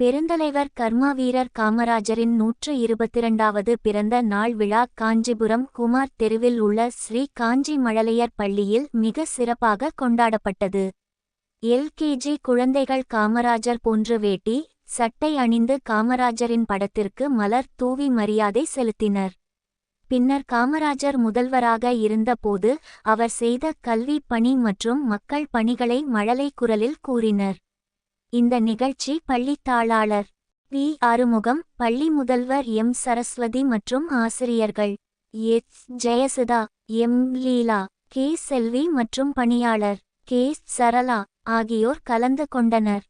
பெருந்தலைவர் கர்மவீரர் காமராஜரின் 122வது பிறந்த நாள் விழா காஞ்சிபுரம் குமார் தெருவில் உள்ள ஸ்ரீ காஞ்சி மழலையர் பள்ளியில் மிக சிறப்பாக கொண்டாடப்பட்டது. எல்கேஜி குழந்தைகள் காமராஜர் போன்று வேட்டி, சட்டை அணிந்து காமராஜரின் படத்திற்கு மலர் தூவி மரியாதை செலுத்தினர். பின்னர் காமராஜர் முதல்வராக இருந்தபோது அவர் செய்த கல்வி பணி மற்றும் மக்கள் பணிகளை மழலை குரலில் கூறினர். இந்த நிகழ்ச்சி பள்ளி தாளாளர் வி. ஆறுமுகம், பள்ளி முதல்வர் எம். சரஸ்வதி மற்றும் ஆசிரியர்கள் எஸ். ஜெயசுதா, எம். லீலா, கே. செல்வி மற்றும் பணியாளர் கே. சரளா ஆகியோர் கலந்து கொண்டனர்.